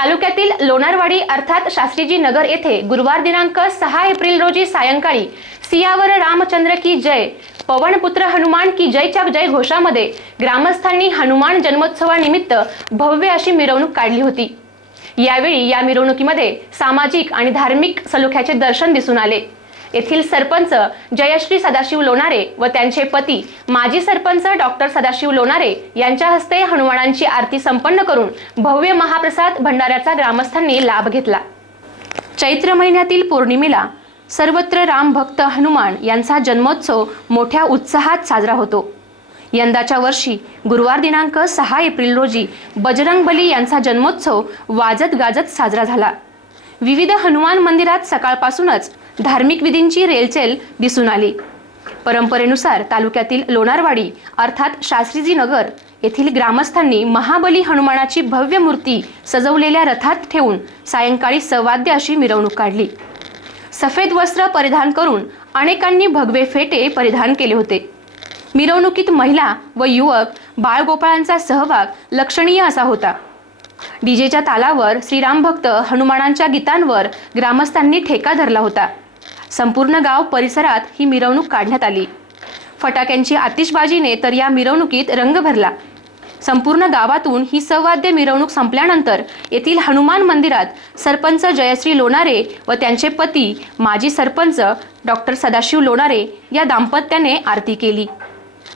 तालुक्यातील लोणारवाडी अर्थात शास्त्रीजी नगर येथे गुरुवार दिनांक सहा एप्रिल रोजी सायंकाळी सियावर रामचंद्र की जय पवनपुत्र हनुमान की जयच्या जय घोषामध्ये ग्रामस्थांनी हनुमान जन्मोत्सवानिमित्त भव्य अशी मिरवणूक काढली होती. यावेळी या मिरवणुकीमध्ये सामाजिक आणि धार्मिक सलोख्याचे दर्शन दिसून आले. येथील सरपंच जयश्री सदाशिव लोणारे व त्यांचे पती माजी सरपंच डॉक्टर सदाशिव लोणारे यांच्या हस्ते हनुमानांची आरती संपन्न करून भव्य महाप्रसाद भंडाऱ्याचा ग्रामस्थांनी लाभ घेतला. चैत्र महिन्यातील पौर्णिमेला सर्वत्र राम भक्त हनुमान यांचा जन्मोत्सव मोठ्या उत्साहात साजरा होतो. यंदाच्या वर्षी गुरुवार दिनांक सहा एप्रिल रोजी बजरंग बली यांचा जन्मोत्सव वाजत गाजत साजरा झाला. विविध हनुमान मंदिरात सकाळपासूनच धार्मिक विधींची रेलचेल दिसून आली. परंपरेनुसार तालुक्यातील लोणारवाडी अर्थात शास्त्रीजी नगर येथील ग्रामस्थांनी महाबली हनुमानाची भव्य मूर्ती सजवलेल्या रथात ठेवून सायंकाळी सवाद्य अशी मिरवणूक काढली. सफेद वस्त्र परिधान करून अनेकांनी भगवे फेटे परिधान केले होते. मिरवणुकीत महिला व युवक बाळगोपाळांचा सहभाग लक्षणीय असा होता. डीजेच्या तालावर श्रीराम भक्त हनुमानांच्या गीतांवर ग्रामस्थांनी ठेका धरला होता. संपूर्ण गाव परिसरात ही मिरवणूक काढण्यात आली. फटाक्यांची आतिषबाजीने तर या मिरवणुकीत रंग भरला. संपूर्ण गावातून ही सवाद्य मिरवणूक संपल्यानंतर येथील हनुमान मंदिरात सरपंच जयश्री लोणारे व त्यांचे पती माजी सरपंच डॉक्टर सदाशिव लोणारे या दाम्पत्याने आरती केली.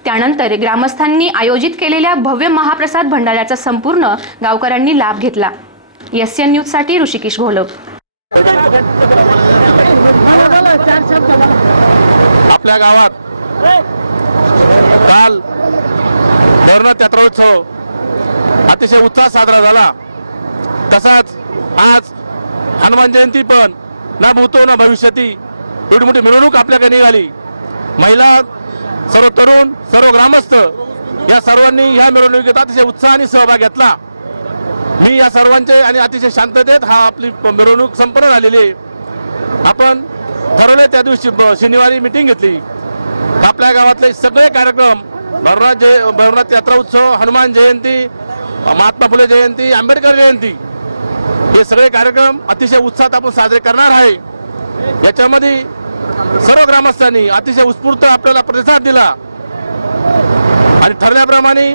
त्यानंतर ग्रामस्थांनी आयोजित केलेल्या भव्य महाप्रसाद भंडाऱ्याचा संपूर्ण गावकऱ्यांनी लाभ घेतला. एस एन न्यूजसाठी ऋषिकेश घोलप. आपल्या गावात काल धरण यात्रोत्सव अतिशय उत्साह साजरा झाला. तसाच आज हनुमान जयंती पण ना भूतो ना भविष्यती एवढी मोठी मिरवणूक आपल्याकडे निघाली. महिला सर्व तरुण सर्व ग्रामस्थ या सर्वांनी ह्या मिरवणुकीत अतिशय उत्साहाने सहभाग घेतला. मी या सर्वांचे आणि अतिशय शांततेत हा आपली प- मिरवणूक संपन्न झालेली आहे. आपण ठरवलं त्या दिवशी ब- शनिवारी मिटिंग घेतली. आपल्या गावातले सगळे कार्यक्रम भरनाथ जय भरनाथ यात्रा उत्सव हनुमान जयंती महात्मा फुले जयंती आंबेडकर जयंती हे सगळे कार्यक्रम अतिशय उत्साहात आपण साजरे करणार आहे. याच्यामध्ये सर्व ग्रामस्थांनी अतिशय उत्स्फूर्त आपल्याला प्रतिसाद दिला. आणि ठरल्याप्रमाणे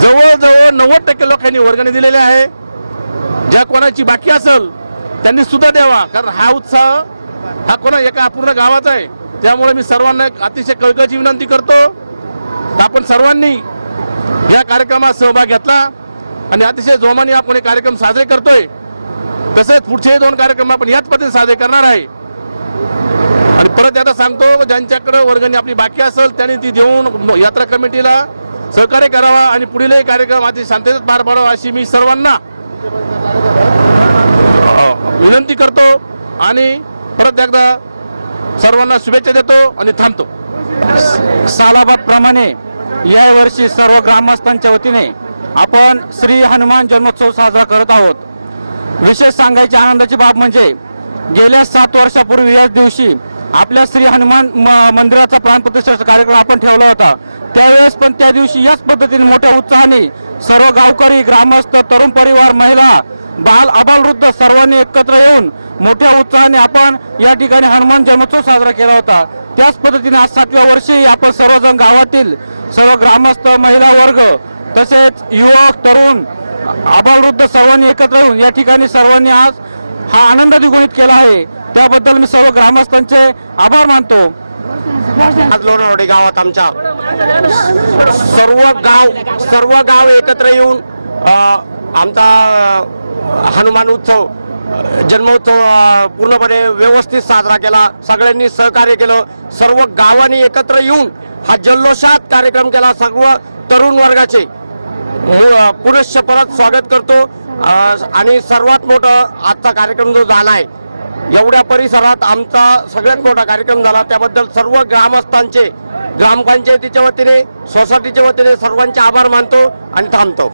जवळजवळ नव्वद टक्के लोकांनी वर्गणी दिलेली आहे. ज्या कोणाची बाकी असेल त्यांनी सुद्धा द्यावा कारण हा उत्साह हा कोणा एका पूर्ण गावाचा आहे. त्यामुळे मी सर्वांना एक अतिशय कळकळची विनंती करतो. आपण सर्वांनी या कार्यक्रमात सहभाग घेतला आणि अतिशय जोमाने आपण हे कार्यक्रम साजरे करतोय. तसंच पुढचेही दोन कार्यक्रम आपण याच पद्धतीने साजरे करणार आहे. आणि परत आता सांगतो ज्यांच्याकडं वर्गणी आपली बाकी असेल त्यांनी ती देऊन यात्रा कमिटीला सहकार्य करावा आणि पुढीलही कार्यक्रम अति शांततेत पार पाडावा अशी मी सर्वांना विनंती करतो आणि परत एकदा सर्वांना शुभेच्छा देतो आणि थांबतो. सालाबाद प्रमाणे यावर्षी सर्व ग्रामस्थांच्या वतीने आपण श्री हनुमान जन्मोत्सव साजरा करत आहोत. विशेष सांगायची आनंदाची बाब म्हणजे गेल्या सात वर्षापूर्वी याच दिवशी आपल्या श्री हनुमान म- मंदिराचा प्राणप्रतिष्ठेचा कार्यक्रम आपण ठेवला होता. त्यावेळेस पण त्या दिवशी याच पद्धतीने मोठ्या उत्साहाने सर्व गावकरी ग्रामस्थ तरुण परिवार महिला बाल अबालवृद्ध सर्वांनी एकत्र येऊन मोठ्या उत्साहाने आपण या ठिकाणी हनुमान जन्मोत्सव साजरा केला होता. त्याच पद्धतीने आज सातव्या वर्षी आपण सर्वजण गावातील सर्व ग्रामस्थ महिला वर्ग तसेच युवक तरुण आबालवृद्ध सर्वांनी एकत्र येऊन या ठिकाणी सर्वांनी आज हा आनंद द्विगुणित केला आहे. त्याबद्दल मी सर्व ग्रामस्थांचे आभार मानतो. आज लोणावडे गावात आमच्या. सर्व गाव सर्व गाव एकत्र येऊन आमचा हनुमान उत्सव जन्मोत्सव पूर्णपणे व्यवस्थित साजरा केला. सगळ्यांनी सहकार्य केलं. सर्व गावांनी एकत्र येऊन हा जल्लोषात कार्यक्रम केला. सर्व तरुण वर्गाचे मु- पुनश्च परत स्वागत करतो. आणि सर्वात मोठं आजचा कार्यक्रम जो झाला आहे एवढ्या परिसरात आमचा सगळ्यात मोठा कार्यक्रम झाला. त्याबद्दल सर्व ग्रामस्थांचे ग्रामपंचायतीच्या वतीने सोसायटीच्या वतीने सर्वांचे आभार मानतो आणि थांबतो.